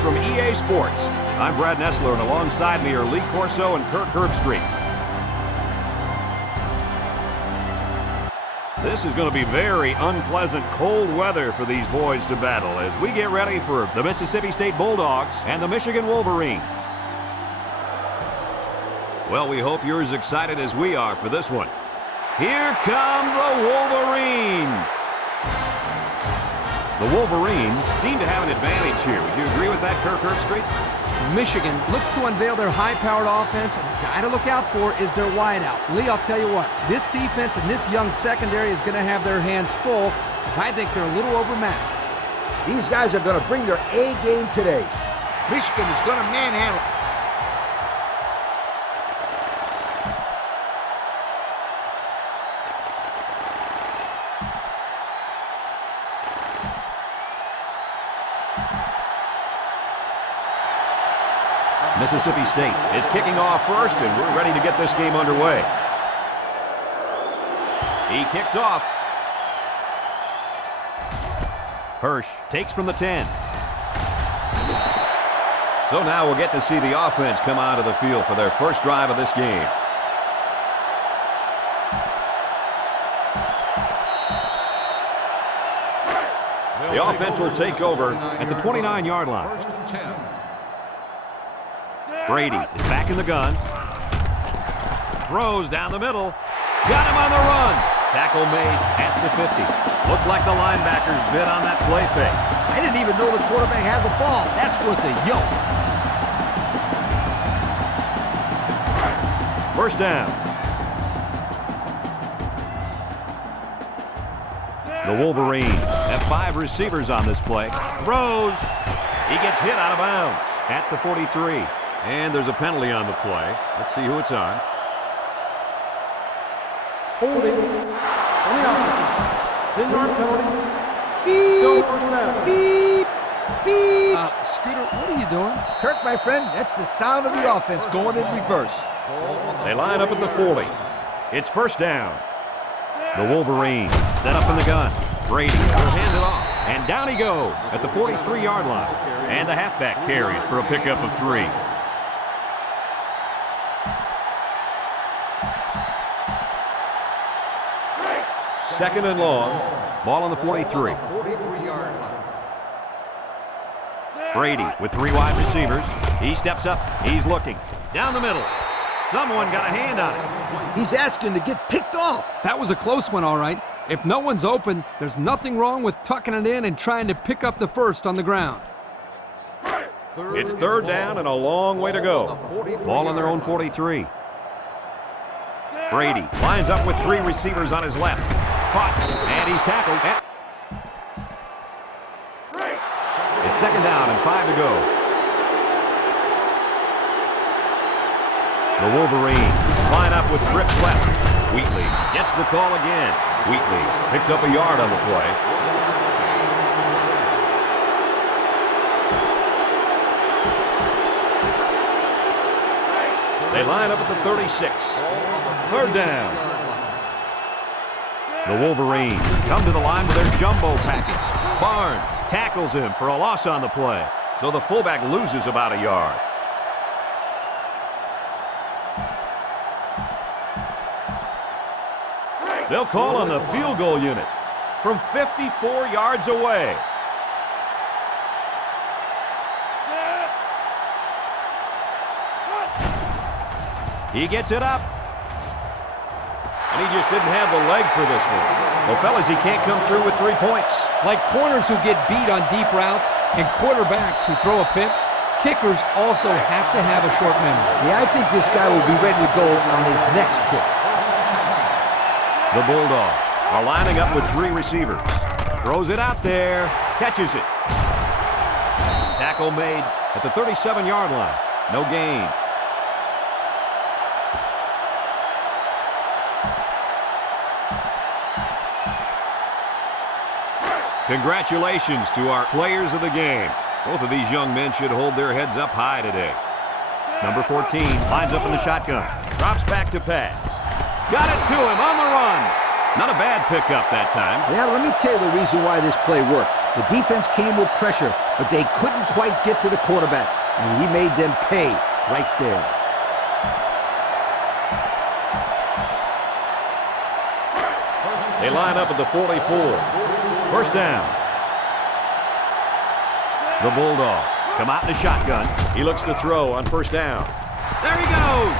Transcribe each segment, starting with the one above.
from EA Sports. I'm Brad Nessler, and alongside me are Lee Corso and Kirk Herbstreit. This is going to be very unpleasant cold weather for these boys to battle as we get ready for the Mississippi State Bulldogs and the Michigan Wolverines. Well, we hope you're as excited as we are for this one. Here come the Wolverines. The Wolverines seem to have an advantage here. Would you agree with that, Kirk Herbstreit? Michigan looks to unveil their high-powered offense, and the guy to look out for is their wideout. Lee, I'll tell you what, this defense and this young secondary is going to have their hands full, because I think they're a little overmatched. These guys are going to bring their A game today. Michigan is going to manhandle. Mississippi State is kicking off first, and we're ready to get this game underway. He kicks off. Hirsch takes from the 10. So now we'll get to see the offense come out of the field for their first drive of this game. The offense will take over at the 29-yard line. Brady is back in the gun. Throws down the middle. Got him on the run. Tackle made at the 50. Looked like the linebackers bid on that play fake. I didn't even know the quarterback had the ball. That's worth a yoke. First down. The Wolverines have 5 receivers on this play. Throws. He gets hit out of bounds at the 43. And there's a penalty on the play. Let's see who it's on. Holding on the offense. 10-yard penalty. Still first down. Beep, beep. Scooter, what are you doing? Kirk, my friend, that's the sound of the offense going in reverse. They line up at the 40. It's first down. The Wolverines set up in the gun. Brady will hand it off. And down he goes at the 43-yard line. And the halfback carries for a pickup of 3. Second and long. Ball on the 43. Brady with 3 wide receivers. He steps up. He's looking. Down the middle. Someone got a hand on it. He's asking to get picked off. That was a close one, all right. If no one's open, there's nothing wrong with tucking it in and trying to pick up the first on the ground. It's third down and a long way to go. Ball on their own 43. Brady lines up with 3 receivers on his left. Caught, and he's tackled. It's second down and 5 to go. The Wolverines line up with trips left. Wheatley gets the call again. Wheatley picks up a yard on the play. They line up at the 36. Third down. The Wolverines come to the line with their jumbo package. Barnes tackles him for a loss on the play. So the fullback loses about a yard. They'll call on the field goal unit from 54 yards away. He gets it up. And he just didn't have the leg for this one. Well, fellas, he can't come through with 3 points. Like corners who get beat on deep routes and quarterbacks who throw a pick, kickers also have to have a short memory. Yeah, I think this guy will be ready to go on his next kick. The Bulldogs are lining up with 3 receivers. Throws it out there. Catches it. Tackle made at the 37-yard line. No gain. Congratulations to our players of the game. Both of these young men should hold their heads up high today. Number 14 lines up in the shotgun. Drops back to pass. Got it to him on the run. Not a bad pickup that time. Yeah, let me tell you the reason why this play worked. The defense came with pressure, but they couldn't quite get to the quarterback, and he made them pay right there. They line up at the 44. First down. The Bulldogs come out in a shotgun. He looks to throw on first down. There he goes.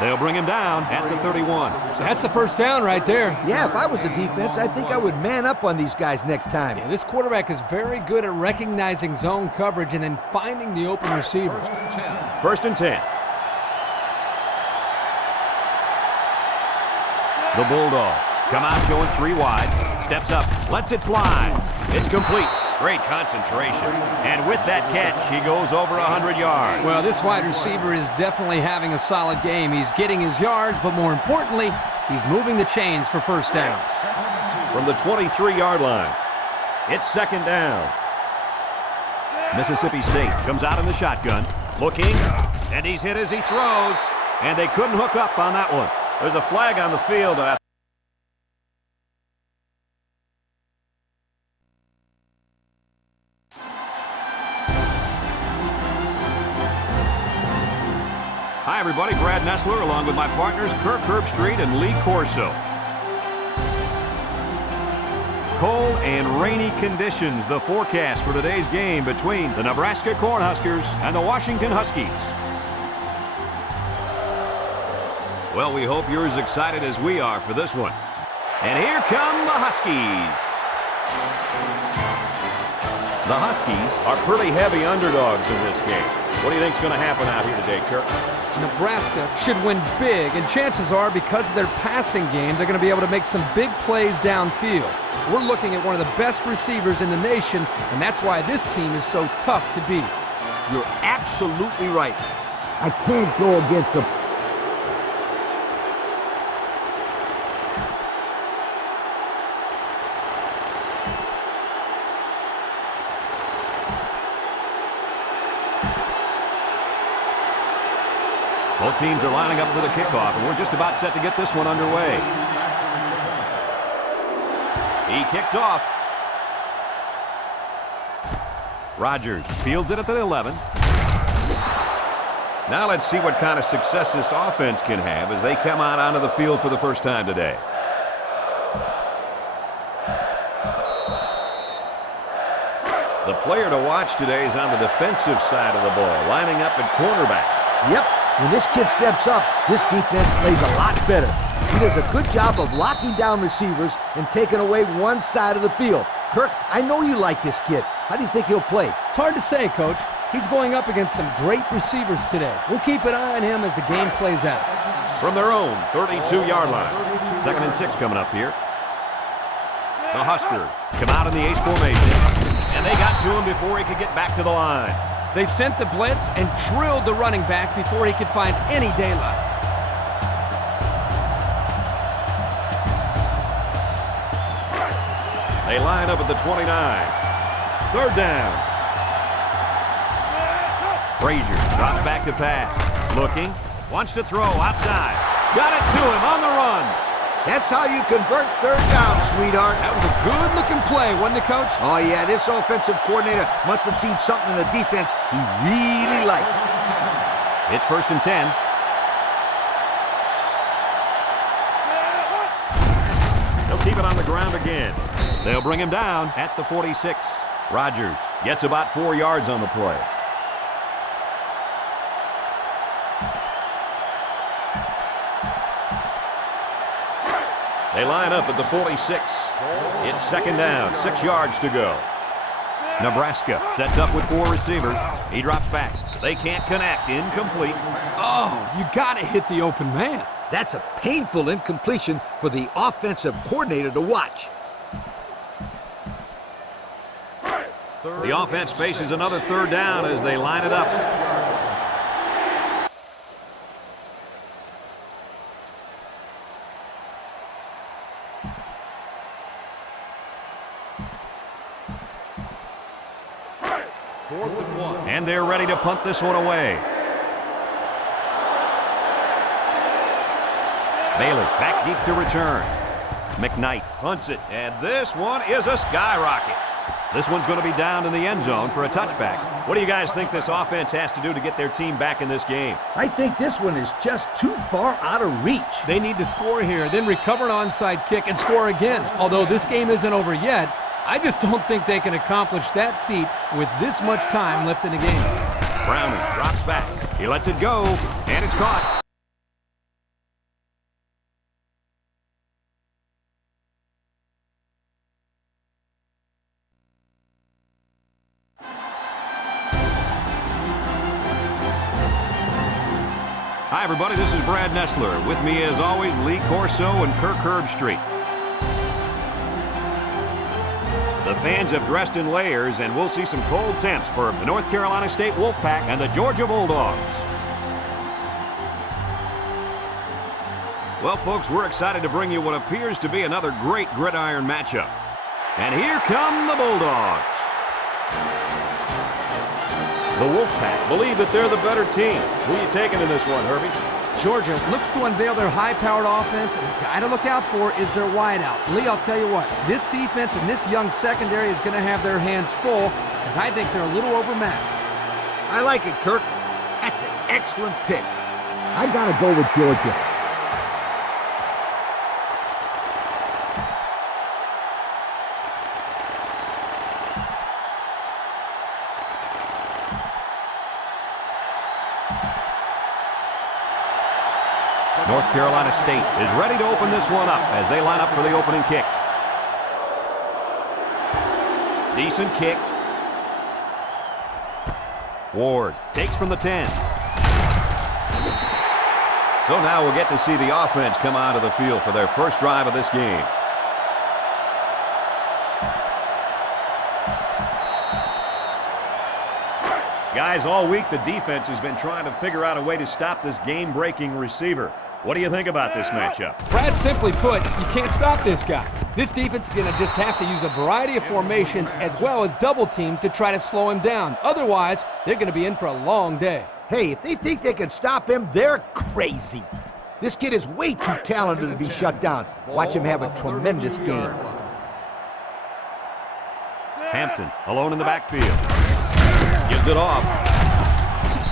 They'll bring him down at the 31. That's a first down right there. Yeah, if I was the defense, I think I would man up on these guys next time. Yeah, this quarterback is very good at recognizing zone coverage and then finding the open receivers. First and 10. The Bulldogs come out showing 3 wide. Steps up, lets it fly. It's complete. Great concentration. And with that catch, he goes over 100 yards. Well, this wide receiver is definitely having a solid game. He's getting his yards, but more importantly, he's moving the chains for first downs. From the 23-yard line, it's second down. Mississippi State comes out in the shotgun, looking, and he's hit as he throws, and they couldn't hook up on that one. There's a flag on the field. Hi, everybody. Brad Nessler along with my partners Kirk Herbstreit and Lee Corso. Cold and rainy conditions, the forecast for today's game between the Nebraska Cornhuskers and the Washington Huskies. Well, we hope you're as excited as we are for this one. And here come the Huskies. The Huskies are pretty heavy underdogs in this game. What do you think's going to happen out here today, Kirk? Nebraska should win big, and chances are because of their passing game, they're going to be able to make some big plays downfield. We're looking at one of the best receivers in the nation, and that's why this team is so tough to beat. You're absolutely right. I can't go against the... Both teams are lining up for the kickoff, and we're just about set to get this one underway. He kicks off. Rogers fields it at the 11. Now let's see what kind of success this offense can have as they come out onto the field for the first time today. The player to watch today is on the defensive side of the ball, lining up at cornerback. Yep. When this kid steps up, this defense plays a lot better. He does a good job of locking down receivers and taking away one side of the field. Kirk, I know you like this kid. How do you think he'll play? It's hard to say, Coach. He's going up against some great receivers today. We'll keep an eye on him as the game plays out. From their own 32-yard line. 2nd and 6 coming up here. The Huskers come out in the ace formation, and they got to him before he could get back to the line. They sent the blitz and drilled the running back before he could find any daylight. They line up at the 29. Third down. Frazier drops back to pass. Looking. Wants to throw outside. Got it to him on the run. That's how you convert third down, sweetheart. That was a good-looking play, wasn't it, Coach? Oh, yeah, this offensive coordinator must have seen something in the defense he really liked. It's 1st and 10. They'll keep it on the ground again. They'll bring him down at the 46. Rogers gets about 4 yards on the play. They line up at the 46. It's 2nd down, 6 yards to go. Nebraska sets up with 4 receivers. He drops back. They can't connect. Incomplete. Oh, you got to hit the open man. That's a painful incompletion for the offensive coordinator to watch. The offense faces another 3rd down as they line it up. And they're ready to punt this one away. Bailey back deep to return. McKnight punts it, and this one is a skyrocket. This one's going to be down in the end zone for a touchback. What do you guys think this offense has to do to get their team back in this game? I think this one is just too far out of reach. They need to score here, then recover an onside kick and score again. Although this game isn't over yet, I just don't think they can accomplish that feat with this much time left in the game. Browning drops back. He lets it go, and it's caught. Hi, everybody. This is Brad Nessler. With me, as always, Lee Corso and Kirk Herbstreit. The fans have dressed in layers, and we'll see some cold temps for the North Carolina State Wolfpack and the Georgia Bulldogs. Well, folks, we're excited to bring you what appears to be another great gridiron matchup. And here come the Bulldogs. The Wolfpack believe that they're the better team. Who are you taking in this one, Herbie? Georgia looks to unveil their high-powered offense, and the guy to look out for is their wideout. Lee, I'll tell you what, this defense and this young secondary is going to have their hands full, because I think they're a little overmatched. I like it, Kirk. That's an excellent pick. I got to go with Georgia. North Carolina State is ready to open this one up as they line up for the opening kick. Decent kick. Ward takes from the 10. So now we'll get to see the offense come out of the field for their first drive of this game. Guys, all week the defense has been trying to figure out a way to stop this game-breaking receiver. What do you think about this matchup? Brad, simply put, you can't stop this guy. This defense is going to just have to use a variety of formations as well as double teams to try to slow him down. Otherwise, they're going to be in for a long day. Hey, if they think they can stop him, they're crazy. This kid is way too talented to be shut down. Watch him have a tremendous game. Hampton alone in the backfield. Gives it off.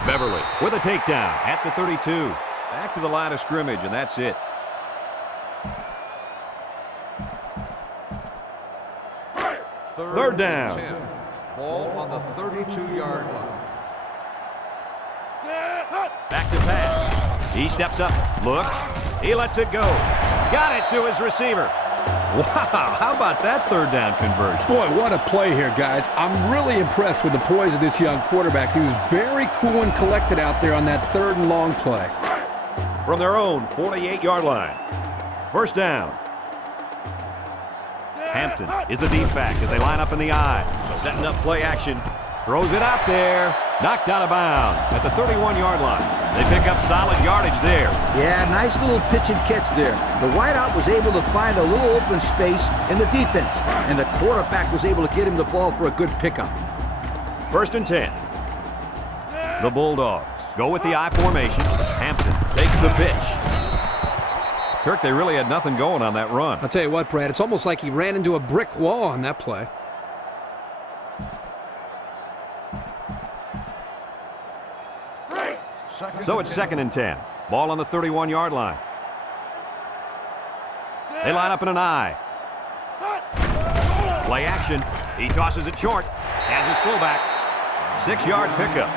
Beverly with a takedown at the 32. Back to the line of scrimmage, and that's it. Third down. 10. Ball on the 32-yard line. Back to pass. He steps up, looks, he lets it go. Got it to his receiver. Wow, how about that third down conversion? Boy, what a play here, guys. I'm really impressed with the poise of this young quarterback. He was very cool and collected out there on that third and long play. From their own 48-yard line. First down. Hampton is the deep back as they line up in the I. Setting up play action. Throws it out there. Knocked out of bounds at the 31-yard line. They pick up solid yardage there. Yeah, nice little pitch and catch there. The wideout was able to find a little open space in the defense, and the quarterback was able to get him the ball for a good pickup. First and 10. The Bulldogs go with the I formation. Hampton takes the pitch. Kirk, they really had nothing going on that run. I'll tell you what, Brad, it's almost like he ran into a brick wall on that play. So it's second and 10. Ball on the 31-yard line. They line up in an I. Play action. He tosses it short. Has his fullback. 6-yard pickup.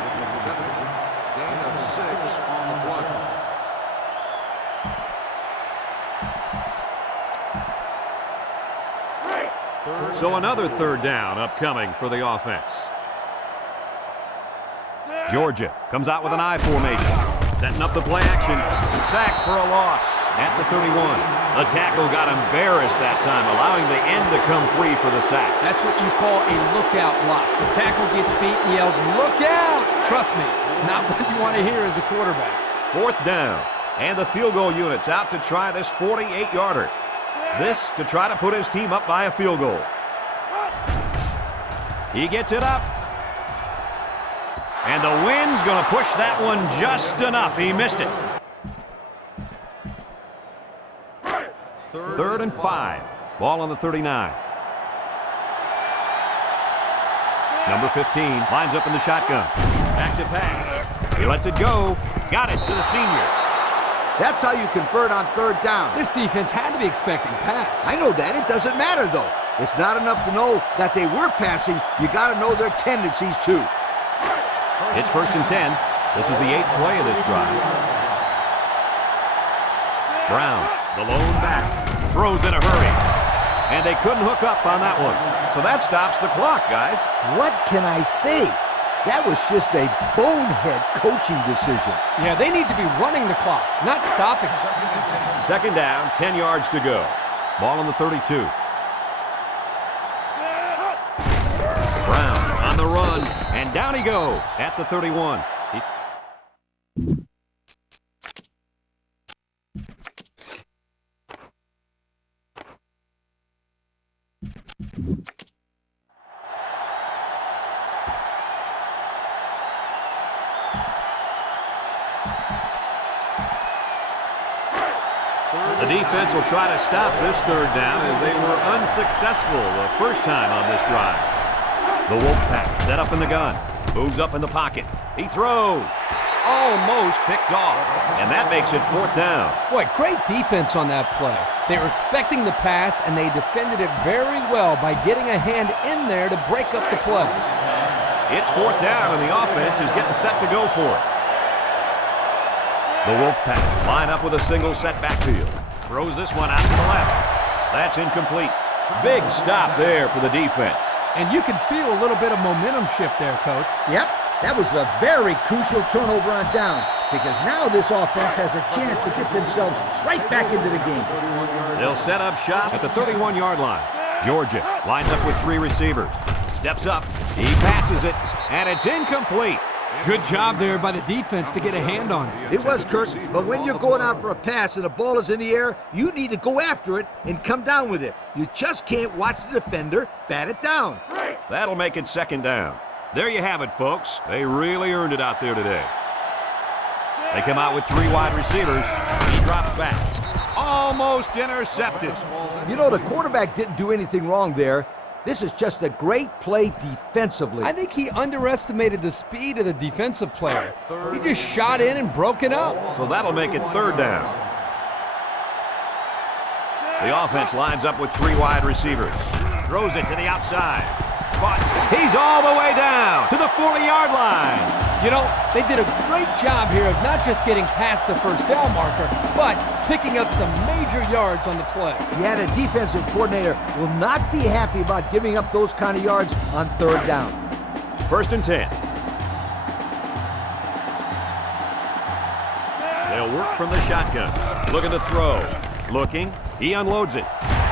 Gain of 6 on the play. So another third down upcoming for the offense. Georgia comes out with an I formation. Setting up the play action. Sack for a loss at the 31. The tackle got embarrassed that time, allowing the end to come free for the sack. That's what you call a lookout block. The tackle gets beat and yells, "Look out!" Trust me, it's not what you want to hear as a quarterback. Fourth down. And the field goal unit's out to try this 48-yarder. This to try to put his team up by a field goal. He gets it up. And the wind's going to push that one just enough. He missed it. Third and 5. Ball on the 39. Number 15 lines up in the shotgun. Back to pass. He lets it go. Got it to the senior. That's how you convert on third down. This defense had to be expecting pass. I know that. It doesn't matter, though. It's not enough to know that they were passing. You got to know their tendencies, too. It's 1st and 10. This is the 8th play of this drive. Brown, the lone back, throws in a hurry. And they couldn't hook up on that one. So that stops the clock, guys. What can I say? That was just a bonehead coaching decision. Yeah, they need to be running the clock, not stopping. 2nd down, 10 yards to go. Ball on the 32. Brown on the run, and down he goes at the 31. The defense will try to stop this 3rd down as they were unsuccessful the first time on this drive. The Wolfpack set up in the gun. Moves up in the pocket. He throws. Almost picked off. And that makes it 4th down. Boy, great defense on that play. They were expecting the pass, and they defended it very well by getting a hand in there to break up the play. It's 4th down, and the offense is getting set to go for it. The Wolfpack line up with a single set backfield. Throws this one out to the left. That's incomplete. Big stop there for the defense. And you can feel a little bit of momentum shift there, Coach. Yep, that was a very crucial turnover on downs because now this offense has a chance to get themselves right back into the game. They'll set up shop at the 31-yard line. Georgia lines up with 3 receivers. Steps up. He passes it, and it's incomplete. Good job there by the defense to get a hand on it. It was, Kirk, but when you're going out for a pass and the ball is in the air, you need to go after it and come down with it. You just can't watch the defender bat it down. That'll make it 2nd down. There you have it, folks. They really earned it out there today. They come out with 3 wide receivers. He drops back. Almost intercepted. You know, the quarterback didn't do anything wrong there. This is just a great play defensively. I think he underestimated the speed of the defensive player. He just shot in and broke it up. So that'll make it 3rd down. The offense lines up with 3 wide receivers. Throws it to the outside. But he's all the way down to the 40-yard line. You know, they did a great job here of not just getting past the 1st down marker, but picking up some major yards on the play. Yeah, the defensive coordinator will not be happy about giving up those kind of yards on 3rd down. 1st and 10. They'll work from the shotgun. Looking to throw. Looking. He unloads it.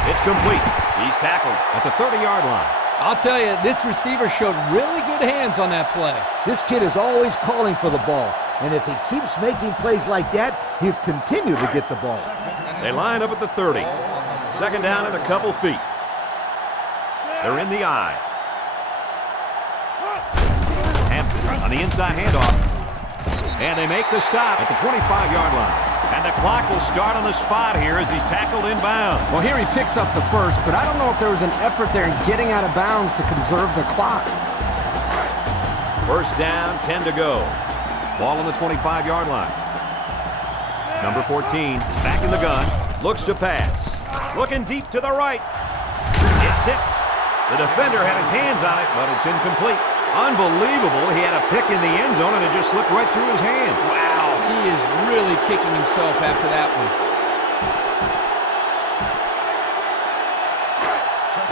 It's complete. He's tackled at the 30-yard line. I'll tell you, this receiver showed really good hands on that play. This kid is always calling for the ball, and if he keeps making plays like that, he'll continue to get the ball. They line up at the 30. 2nd down and a couple feet. They're in the eye. Hampton on the inside handoff. And they make the stop at the 25-yard line. And the clock will start on the spot here as he's tackled inbound. Well, here he picks up the 1st, but I don't know if there was an effort there in getting out of bounds to conserve the clock. 1st down, 10 to go. Ball on the 25-yard line. Number 14 is back in the gun. Looks to pass. Looking deep to the right. It's tipped. The defender had his hands on it, but it's incomplete. Unbelievable. He had a pick in the end zone, and it just slipped right through his hand. Wow, he is really kicking himself after that one.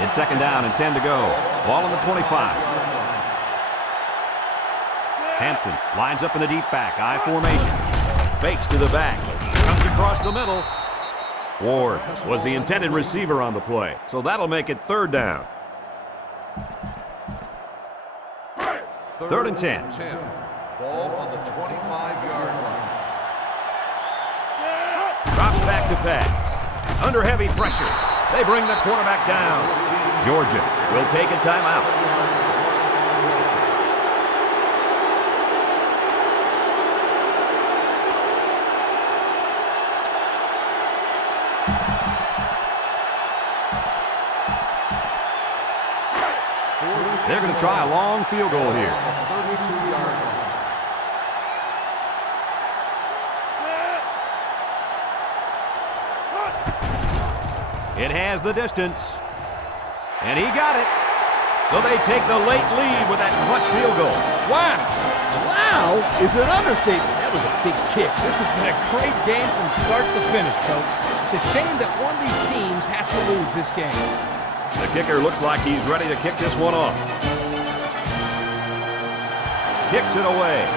It's 2nd down and 10 to go. Ball on the 25. Hampton lines up in the deep back, I formation. Fakes to the back. Comes across the middle. Ward was the intended receiver on the play, so that'll make it 3rd down. 3rd and 10. Ball on the 25-yard line. Drops back to pass. Under heavy pressure. They bring the quarterback down. Georgia will take a timeout. They're going to try a long field goal here. 32-yard line. It has the distance. And he got it. So they take the late lead with that clutch field goal. Wow! Wow is an understatement. That was a big kick. This has been a great game from start to finish, Coach. It's a shame that one of these teams has to lose this game. The kicker looks like he's ready to kick this one off. Kicks it away.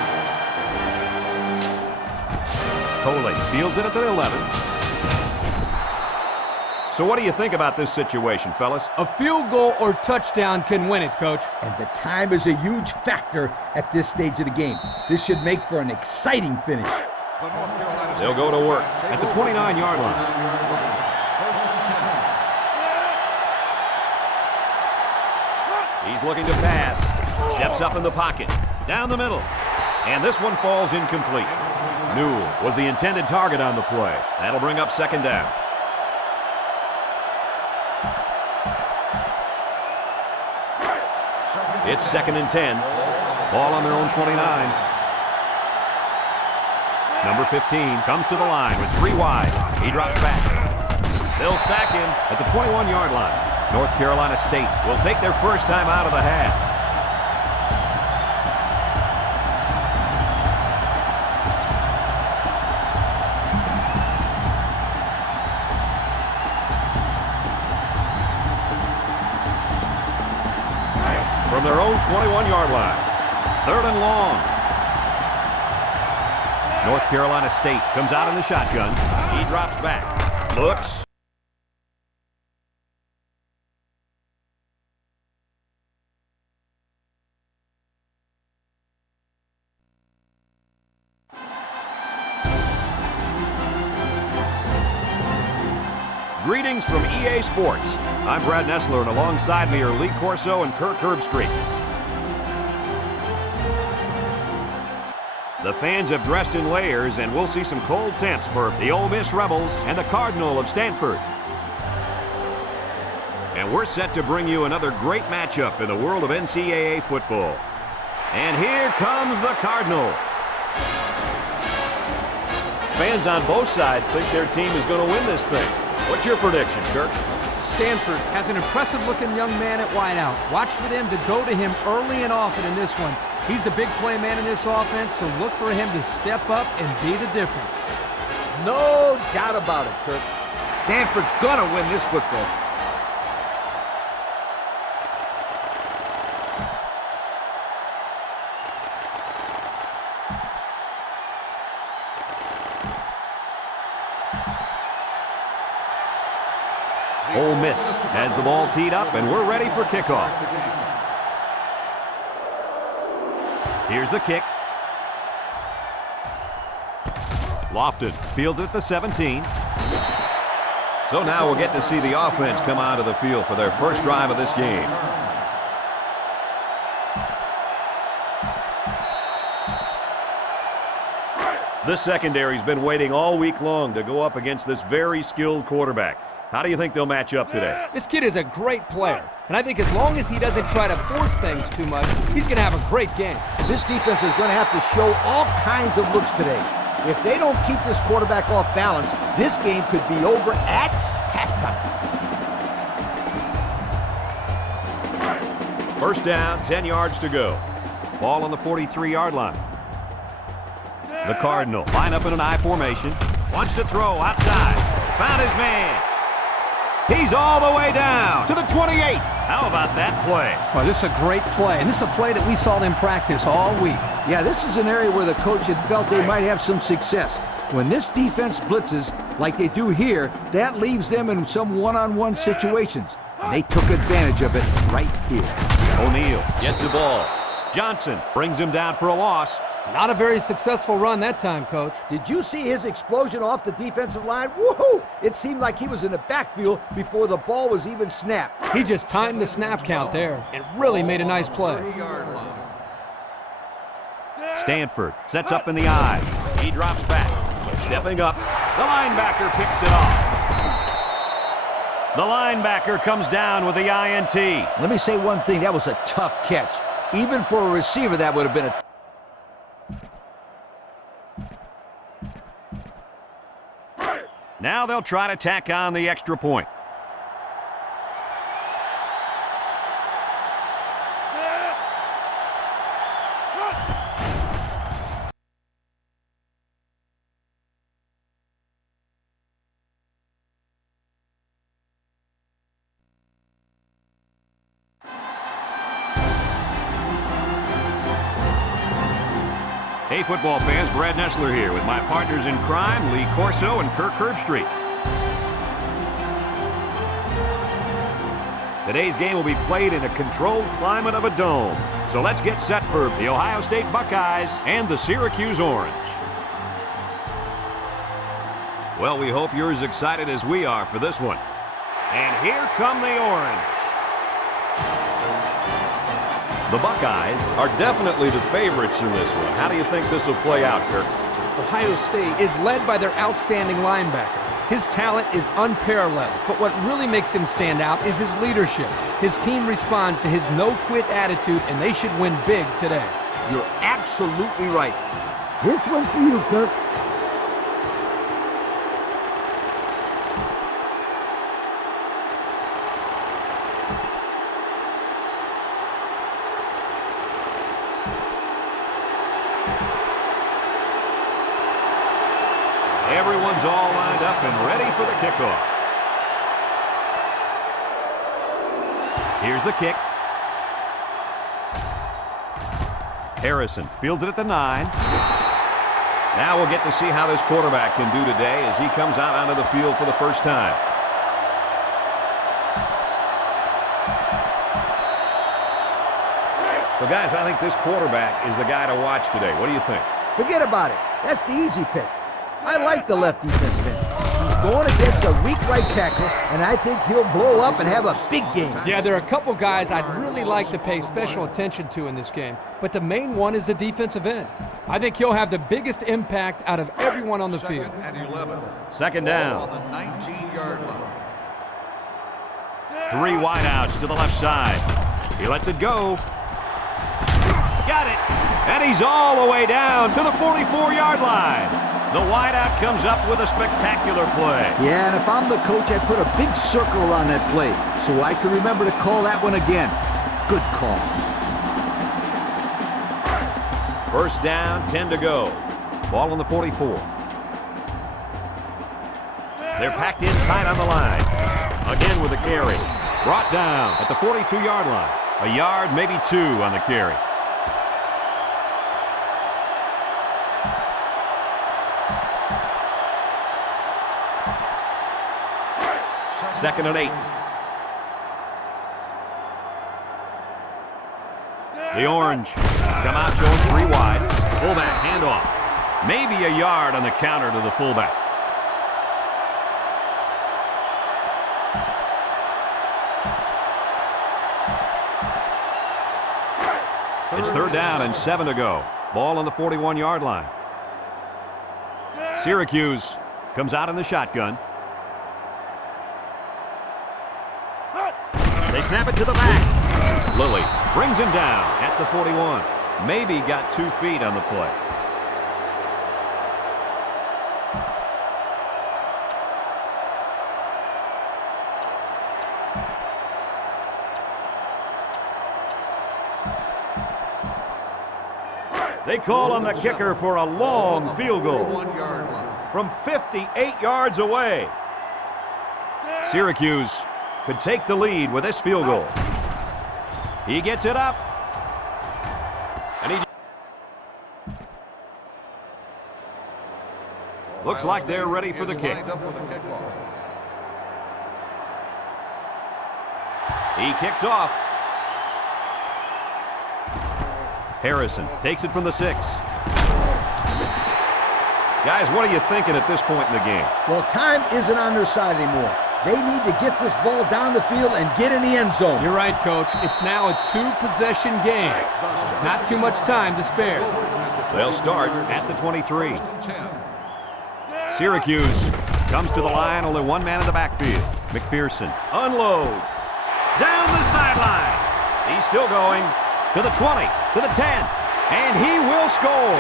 Coley fields it at the 11. So what do you think about this situation, fellas? A field goal or touchdown can win it, Coach. And the time is a huge factor at this stage of the game. This should make for an exciting finish. They'll go to work at the 29-yard line. He's looking to pass. Steps up in the pocket. Down the middle. And this one falls incomplete. Newell was the intended target on the play. That'll bring up second down. It's 2nd and 10. Ball on their own 29. Number 15 comes to the line with 3 wide. He drops back. They'll sack him at the 21-yard line. North Carolina State will take their first time out of the half. From their own 21-yard line. 3rd and long. North Carolina State comes out in the shotgun. He drops back. Looks. Greetings from EA Sports. I'm Brad Nessler, and alongside me are Lee Corso and Kirk Herbstreit. The fans have dressed in layers, and we'll see some cold temps for the Ole Miss Rebels and the Cardinal of Stanford. And we're set to bring you another great matchup in the world of NCAA football. And here comes the Cardinal. Fans on both sides think their team is going to win this thing. What's your prediction, Kirk? Stanford has an impressive-looking young man at wideout. Watch for them to go to him early and often in this one. He's the big play man in this offense, so look for him to step up and be the difference. No doubt about it, Kirk. Stanford's gonna win this football. Ole Miss has the ball teed up, and we're ready for kickoff. Here's the kick. Lofton fields it at the 17. So now we'll get to see the offense come out of the field for their first drive of this game. This secondary's been waiting all week long to go up against this very skilled quarterback. How do you think they'll match up today? This kid is a great player, and I think as long as he doesn't try to force things too much, he's going to have a great game. This defense is going to have to show all kinds of looks today. If they don't keep this quarterback off balance, this game could be over at halftime. First down, 10 yards to go. Ball on the 43-yard line. The Cardinal line up in an I formation. Wants to throw outside. Found his man. He's all the way down to the 28. How about that play? Well, this is a great play, and this is a play that we saw them practice all week. Yeah, this is an area where the coach had felt they might have some success. When this defense blitzes like they do here, that leaves them in some one-on-one situations. And they took advantage of it right here. O'Neal gets the ball. Johnson brings him down for a loss. Not a very successful run that time, Coach. Did you see his explosion off the defensive line? Woohoo! It seemed like he was in the backfield before the ball was even snapped. He just timed the snap count there and really made a nice play. Stanford sets up in the I. He drops back. Stepping up, the linebacker picks it off. The linebacker comes down with the INT. Let me say one thing. That was a tough catch. Even for a receiver, that would have been a... Now they'll try to tack on the extra point. Hey, football fans, Brad Nessler here with my partners in crime, Lee Corso and Kirk Herbstreit. Today's game will be played in a controlled climate of a dome. So let's get set for the Ohio State Buckeyes and the Syracuse Orange. Well, we hope you're as excited as we are for this one. And here come the Orange. The Buckeyes are definitely the favorites in this one. How do you think this will play out, Kirk? Ohio State is led by their outstanding linebacker. His talent is unparalleled, but what really makes him stand out is his leadership. His team responds to his no-quit attitude, and they should win big today. You're absolutely right. This one's for you, Kirk. Everyone's all lined up and ready for the kickoff. Here's the kick. Harrison fields it at the 9. Now we'll get to see how this quarterback can do today as he comes out onto the field for the first time. So, guys, I think this quarterback is the guy to watch today. What do you think? Forget about it. That's the easy pick. I like the left defensive end. He's going against a weak right tackle, and I think he'll blow up and have a big game. Yeah, there are a couple guys I'd really like to pay special attention to in this game, but the main one is the defensive end. I think he'll have the biggest impact out of everyone on the field. Second down. On the 19-yard line. 3 wideouts to the left side. He lets it go. Got it. And he's all the way down to the 44-yard line. The wideout comes up with a spectacular play. Yeah, and if I'm the coach, I put a big circle around that play so I can remember to call that one again. Good call. First down, 10 to go. Ball on the 44. They're packed in tight on the line. Again with a carry. Brought down at the 42-yard line. A yard, maybe 2 on the carry. Second and 8. The Orange come out showing 3 wide. Fullback handoff. Maybe a yard on the counter to the fullback. It's third down and 7 to go. Ball on the 41-yard line. Syracuse comes out in the shotgun. They snap it to the back. Lilly brings him down at the 41. Maybe got 2 feet on the play. They call on the kicker for a long field goal from 58 yards away. Syracuse could take the lead with this field goal. He gets it up. And he looks like they're ready for the kick. He kicks off. Harrison takes it from the 6. Guys, what are you thinking at this point in the game? Well, time isn't on their side anymore. They need to get this ball down the field and get in the end zone. You're right, Coach. It's now a 2-possession game. There's not too much time to spare. They'll start at the 23. Syracuse comes to the line, only 1 man in the backfield. McPherson unloads. Down the sideline. He's still going to the 20, to the 10, and he will score.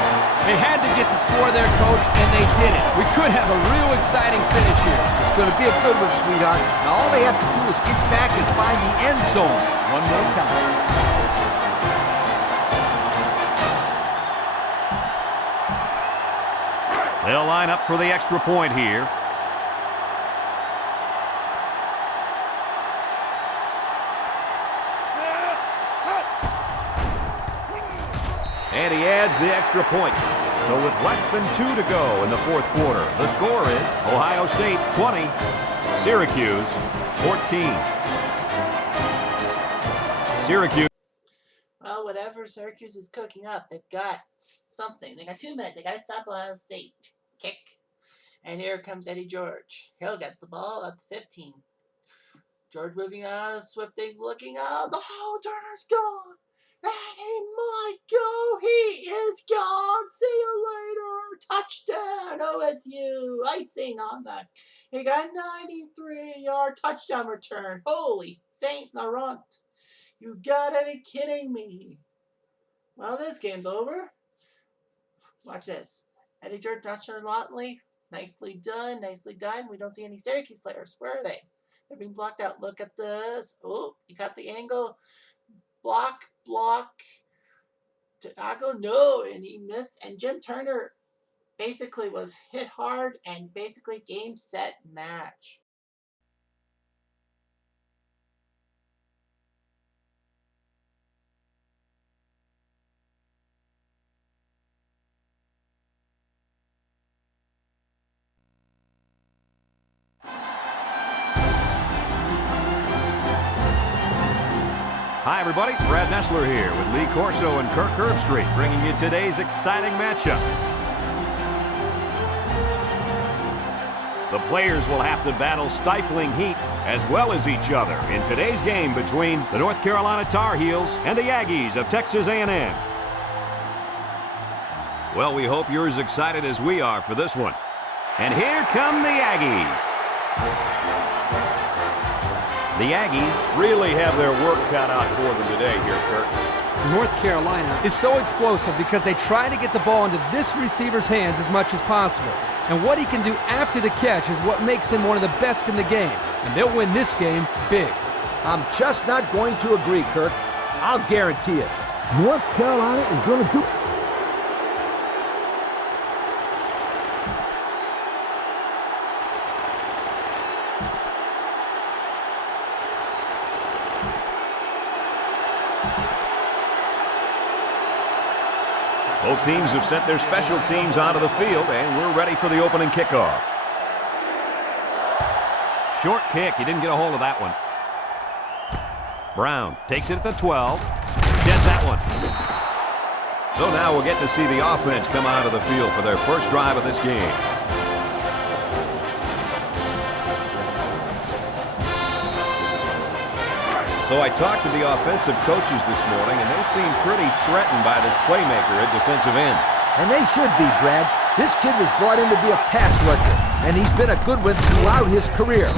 They had to get the score there, Coach, and they did it. We could have a real exciting finish here. It's going to be a good one, sweetheart. Now all they have to do is get back and find the end zone one more time. They'll line up for the extra point here. And he adds the extra point. So with less than 2 to go in the fourth quarter, the score is Ohio State 20, Syracuse 14. Syracuse. Well, whatever Syracuse is cooking up, they've got something. They got 2 minutes. They got to stop Ohio State. Kick. And here comes Eddie George. He'll get the ball at the 15. George moving out, Swifting looking out. Oh, Turner's gone. And he might go. He is gone. See you later. Touchdown, OSU. Icing on that. He got a 93-yard touchdown return. Holy Saint Laurent. You gotta be kidding me. Well, this game's over. Watch this. Eddie George nonchalantly. Nicely done. Nicely done. We don't see any Syracuse players. Where are they? They're being blocked out. Look at this. Oh, he got the angle. Block. Tiago, no, and he missed. And Jim Turner basically was hit hard and basically game, set, match. Hi, everybody. Brad Nessler here with Lee Corso and Kirk Herbstreit, bringing you today's exciting matchup. The players will have to battle stifling heat as well as each other in today's game between the North Carolina Tar Heels and the Aggies of Texas A&M. Well, we hope you're as excited as we are for this one. And here come the Aggies. The Aggies really have their work cut out for them today here, Kirk. North Carolina is so explosive because they try to get the ball into this receiver's hands as much as possible. And what he can do after the catch is what makes him one of the best in the game. And they'll win this game big. I'm just not going to agree, Kirk. I'll guarantee it. North Carolina is going to do it. Both teams have sent their special teams onto the field, and we're ready for the opening kickoff. Short kick. He didn't get a hold of that one. Brown takes it at the 12. Gets that one. So now we'll get to see the offense come out of the field for their first drive of this game. So I talked to the offensive coaches this morning, and they seem pretty threatened by this playmaker at defensive end. And they should be, Brad. This kid was brought in to be a pass rusher, and he's been a good one throughout his career.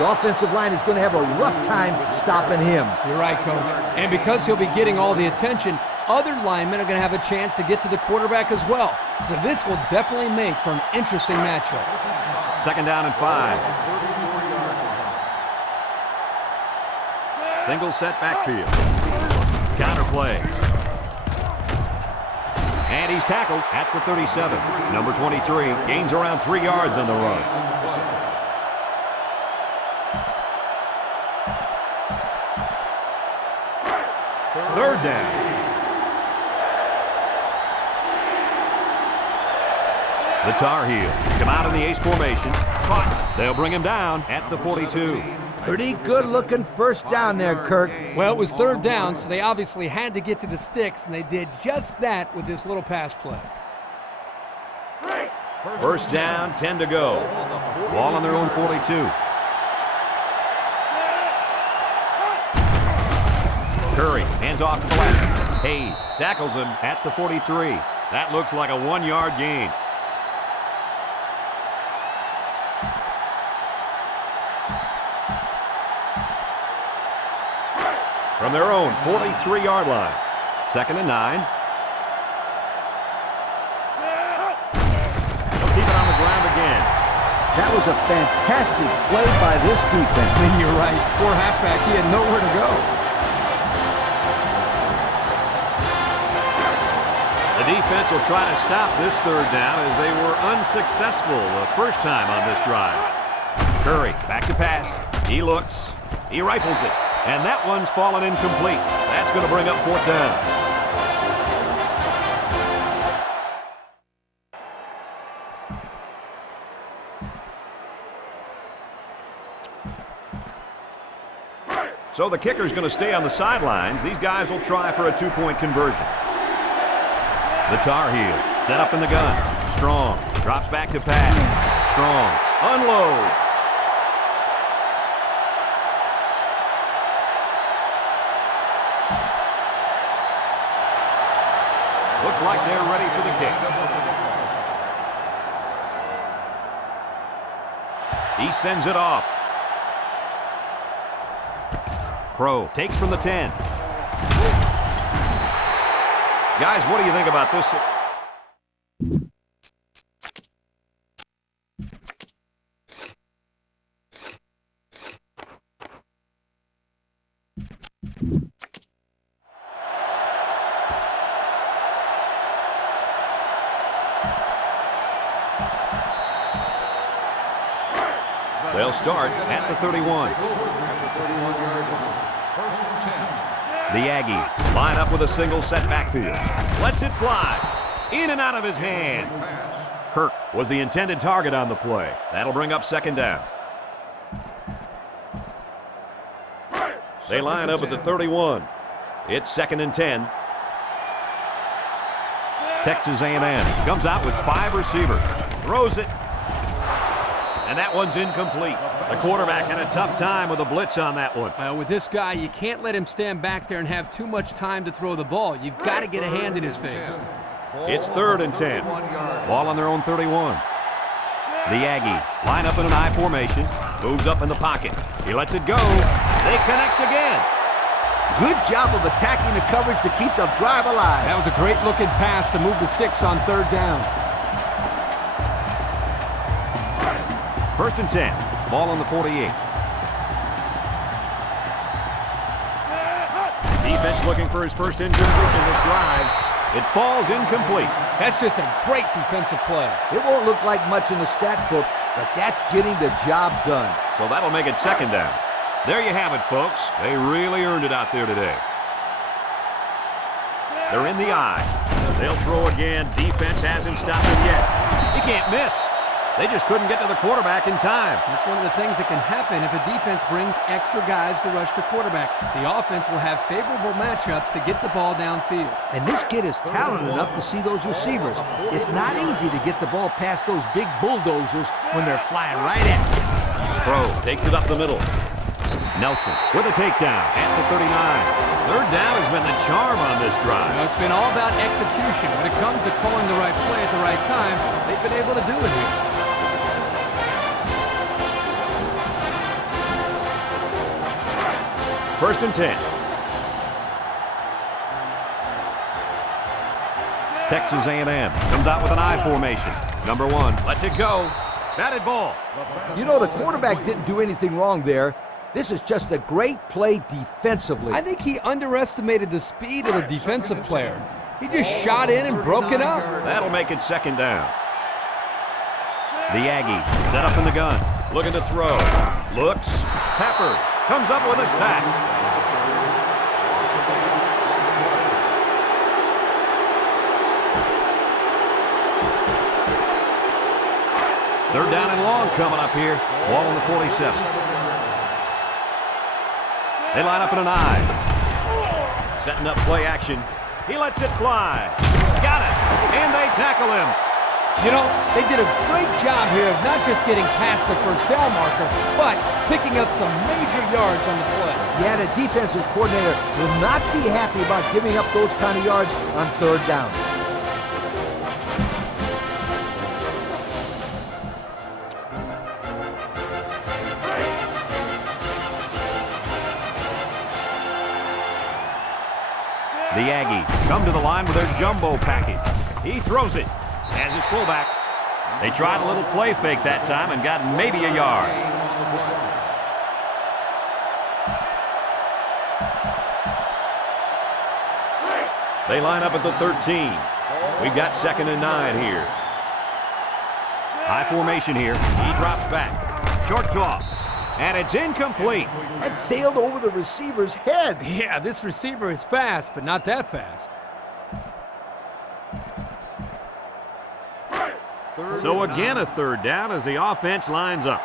The offensive line is going to have a rough time stopping him. You're right, Coach. And because he'll be getting all the attention, other linemen are going to have a chance to get to the quarterback as well. So this will definitely make for an interesting matchup. 2nd down and 5. Single set backfield. Counter play. And he's tackled at the 37. Number 23 gains around 3 yards on the run. Third down. The Tar Heels come out in the ace formation. They'll bring him down at the 42. Pretty good-looking first down there, Kirk. Well, it was 3rd down, so they obviously had to get to the sticks, and they did just that with this little pass play. First down, 10 to go. Ball on their own 42. Curry hands off to the left. Hayes tackles him at the 43. That looks like a 1-yard gain. from their own 43-yard line. 2nd and 9. They'll keep it on the ground again. That was a fantastic play by this defense. And you're right. Poor halfback, he had nowhere to go. The defense will try to stop this 3rd down as they were unsuccessful the first time on this drive. Curry, back to pass. He looks. He rifles it. And that one's fallen incomplete. That's going to bring up 4th down. So the kicker's going to stay on the sidelines. These guys will try for a 2-point conversion. The Tar Heel set up in the gun. Strong drops back to pass. Strong unloads. Looks like they're ready for the kick. He sends it off. Crow takes from the 10. Guys, what do you think about this? They'll start at the 31. The Aggies line up with a single set backfield. Lets it fly. In and out of his hand. Kirk was the intended target on the play. That'll bring up 2nd down. They line up at the 31. It's 2nd and 10. Texas A&M comes out with 5 receivers. Throws it. And that one's incomplete. The quarterback had a tough time with a blitz on that one. With this guy, you can't let him stand back there and have too much time to throw the ball. You've got to get a hand in his face. It's 3rd and 10. Ball on their own 31. The Aggies line up in an I formation. Moves up in the pocket. He lets it go. They connect again. Good job of attacking the coverage to keep the drive alive. That was a great looking pass to move the sticks on 3rd down. 1st and 10. Ball on the 48. Defense looking for his first incompletion this drive. It falls incomplete. That's just a great defensive play. It won't look like much in the stat book, but that's getting the job done. So that'll make it 2nd down. There you have it, folks. They really earned it out there today. They're in the eye. They'll throw again. Defense hasn't stopped him yet. He can't miss. They just couldn't get to the quarterback in time. That's one of the things that can happen if a defense brings extra guys to rush the quarterback. The offense will have favorable matchups to get the ball downfield. And this kid is talented enough to see those receivers. It's not easy to get the ball past those big bulldozers when they're flying right at you. Crow takes it up the middle. Nelson with a takedown at the 39. 3rd down has been the charm on this drive. It's been all about execution. When it comes to calling the right play at the right time, they've been able to do it here. 1st and 10. Texas A&M comes out with an I formation. Number 1 lets it go. Batted ball. You know, the quarterback didn't do anything wrong there. This is just a great play defensively. I think he underestimated the speed of the defensive player. He just shot in and broke it up. That'll make it 2nd down. The Aggie set up in the gun. Looking to throw. Looks. Pepper comes up with a sack. Third down and long coming up here. Ball on the 47. They line up in an I. Setting up play action. He lets it fly. Got it. And they tackle him. You know, they did a great job here of not just getting past the first down marker, but picking up some major yards on the play. Yeah, the defensive coordinator will not be happy about giving up those kind of yards on third down. The Aggies come to the line with their jumbo package. He throws it as his fullback. They tried a little play fake that time and got maybe a yard. They line up at the 13. We've got 2nd and 9 here. High formation here. He drops back. Short toss. And it's incomplete. That sailed over the receiver's head. Yeah, this receiver is fast, but not that fast. So again, a 3rd down as the offense lines up.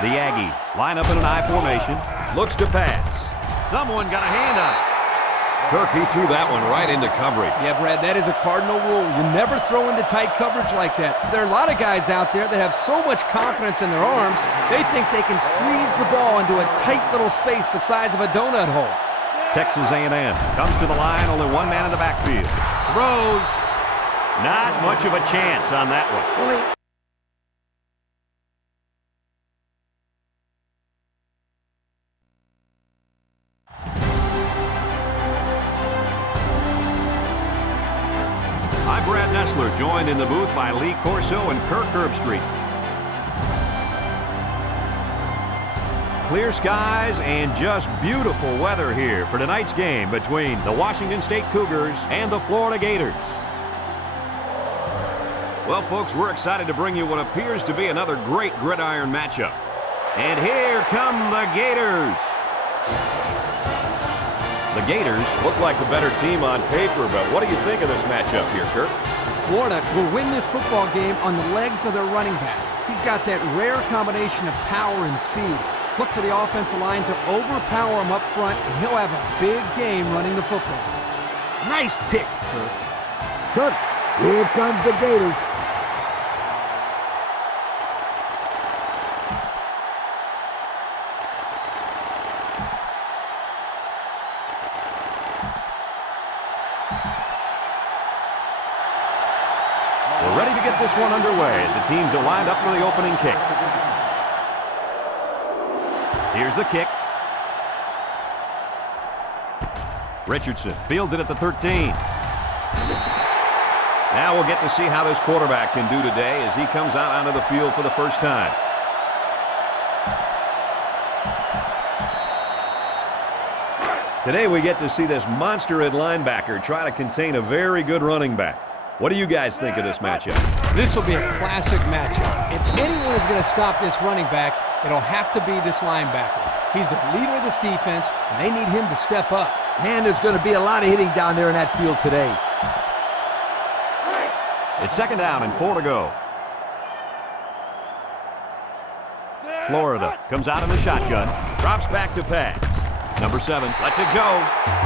The Aggies line up in an I formation. Looks to pass. Someone got a hand on it. Kirk, he threw that one right into coverage. Yeah, Brad, that is a cardinal rule. You never throw into tight coverage like that. There are a lot of guys out there that have so much confidence in their arms, they think they can squeeze the ball into a tight little space the size of a donut hole. Texas A&M comes to the line, only one man in the backfield. Throws. Not much of a chance on that one. I'm Brad Nessler, joined in the booth by Lee Corso and Kirk Herbstreit. Clear skies and just beautiful weather here for tonight's game between the Washington State Cougars and the Florida Gators. Well, folks, we're excited to bring you what appears to be another great gridiron matchup. And here come the Gators. The Gators look like the better team on paper, but what do you think of this matchup here, Kirk? Florida will win this football game on the legs of their running back. He's got that rare combination of power and speed. Look for the offensive line to overpower him up front, and he'll have a big game running the football. Nice pick, Kirk. Kirk, here comes the Gators. We're ready to get this one underway as the teams are lined up for the opening kick. Here's the kick. Richardson fields it at the 13. Now we'll get to see how this quarterback can do today as he comes out onto the field for the first time. Today we get to see this monster at linebacker try to contain a very good running back. What do you guys think of this matchup? This will be a classic matchup. If anyone is going to stop this running back, it'll have to be this linebacker. He's the leader of this defense, and they need him to step up. Man, there's going to be a lot of hitting down there in that field today. It's 2nd down and 4 to go. Florida comes out in the shotgun, drops back to pass. Number 7 lets it go.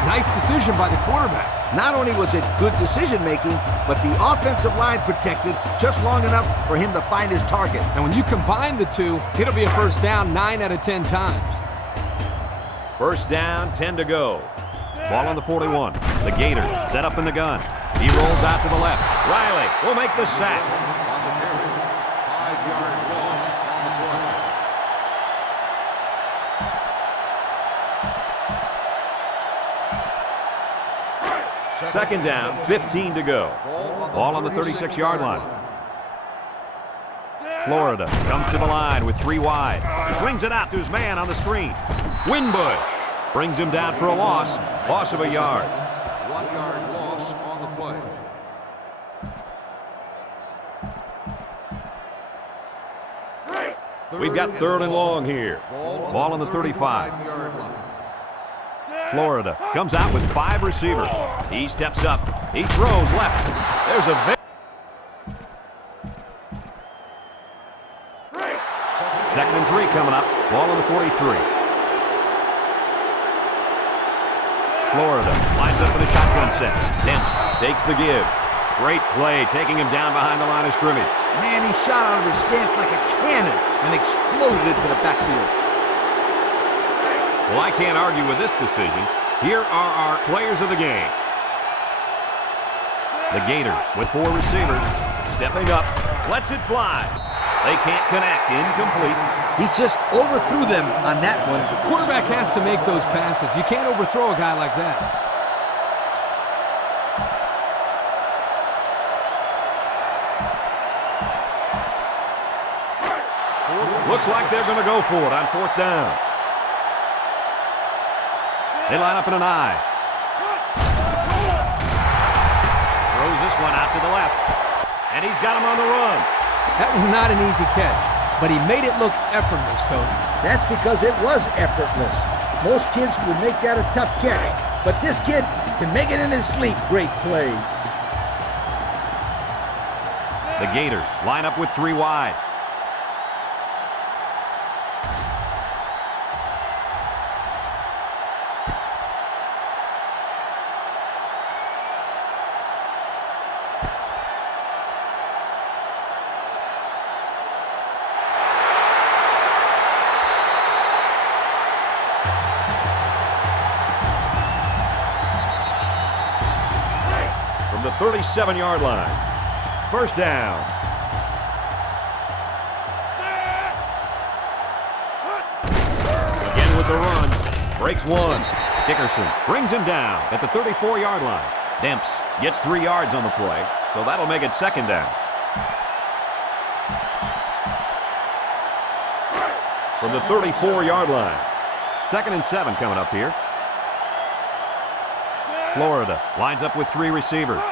Nice decision by the quarterback. Not only was it good decision-making, but the offensive line protected just long enough for him to find his target. And when you combine the two, it'll be a first down 9 out of 10 times. First down, 10 to go. Ball on the 41. The Gators set up in the gun. He rolls out to the left. Riley will make the sack. Second down, 15 to go. Ball on the 36-yard line. Florida comes to the line with 3 wide. Swings it out to his man on the screen. Winbush brings him down for a loss of a yard. 1-yard loss on the play. We've got 3rd and long here. Ball on the 35. Florida comes out with 5 receivers. He steps up. He throws left. There's a 2nd and 3 coming up. Ball on the 43. Florida lines up in a shotgun set. Dents takes the give. Great play, taking him down behind the line of scrimmage. Man, he shot out of his stance like a cannon and exploded into the backfield. Well, I can't argue with this decision. Here are our players of the game. The Gators with 4 receivers. Stepping up, lets it fly. They can't connect, incomplete. He just overthrew them on that one. Quarterback has to make those passes. You can't overthrow a guy like that. Looks like they're going to go for it on 4th down. They line up in an I. Throws this one out to the left. And he's got him on the run. That was not an easy catch, but he made it look effortless, Coach. That's because it was effortless. Most kids would make that a tough catch, but this kid can make it in his sleep. Great play. The Gators line up with 3 wide. From the 37-yard line. 1st down. Again with the run. Breaks one. Dickerson brings him down at the 34-yard line. Demps gets 3 yards on the play, so that'll make it 2nd down. From the 34-yard line. 2nd and 7 coming up here. Florida lines up with 3 receivers.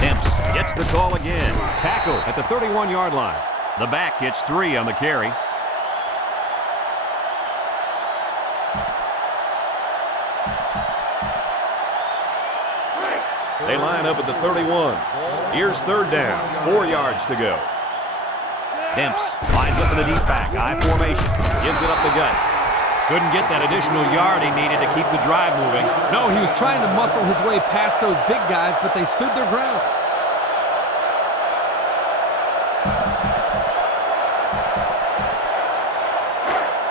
Demps gets the call again. Tackle at the 31-yard line. The back gets 3 on the carry. They line up at the 31. Here's 3rd down. 4 yards to go. Demps lines up in the deep back. I formation. Gives it up the gut. Couldn't get that additional yard he needed to keep the drive moving. No, he was trying to muscle his way past those big guys, but they stood their ground.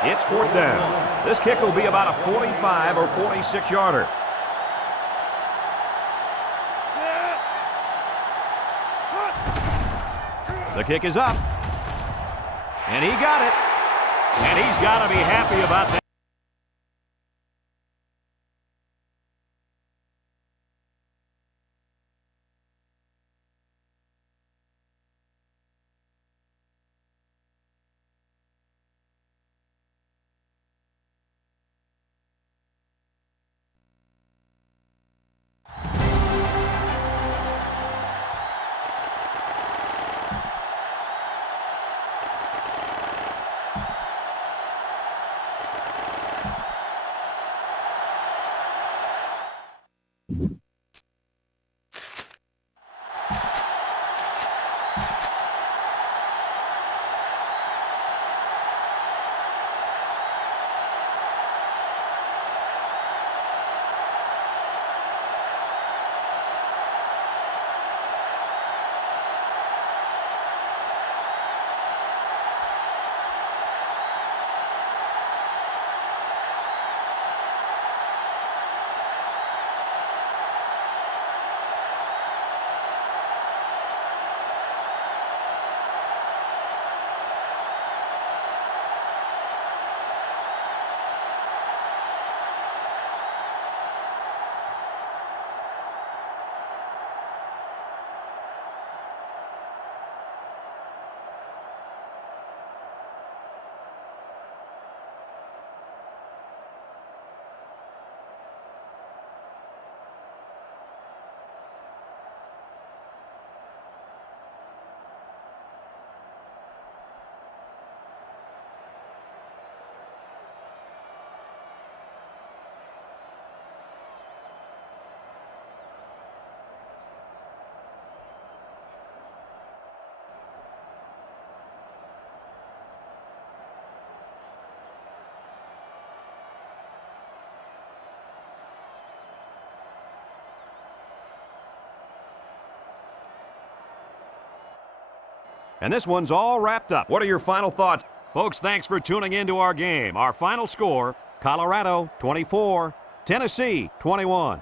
It's 4th down. This kick will be about a 45 or 46-yarder. The kick is up. And he got it. And he's got to be happy about that. And this one's all wrapped up. What are your final thoughts? Folks, thanks for tuning in to our game. Our final score, Colorado 24, Tennessee 21.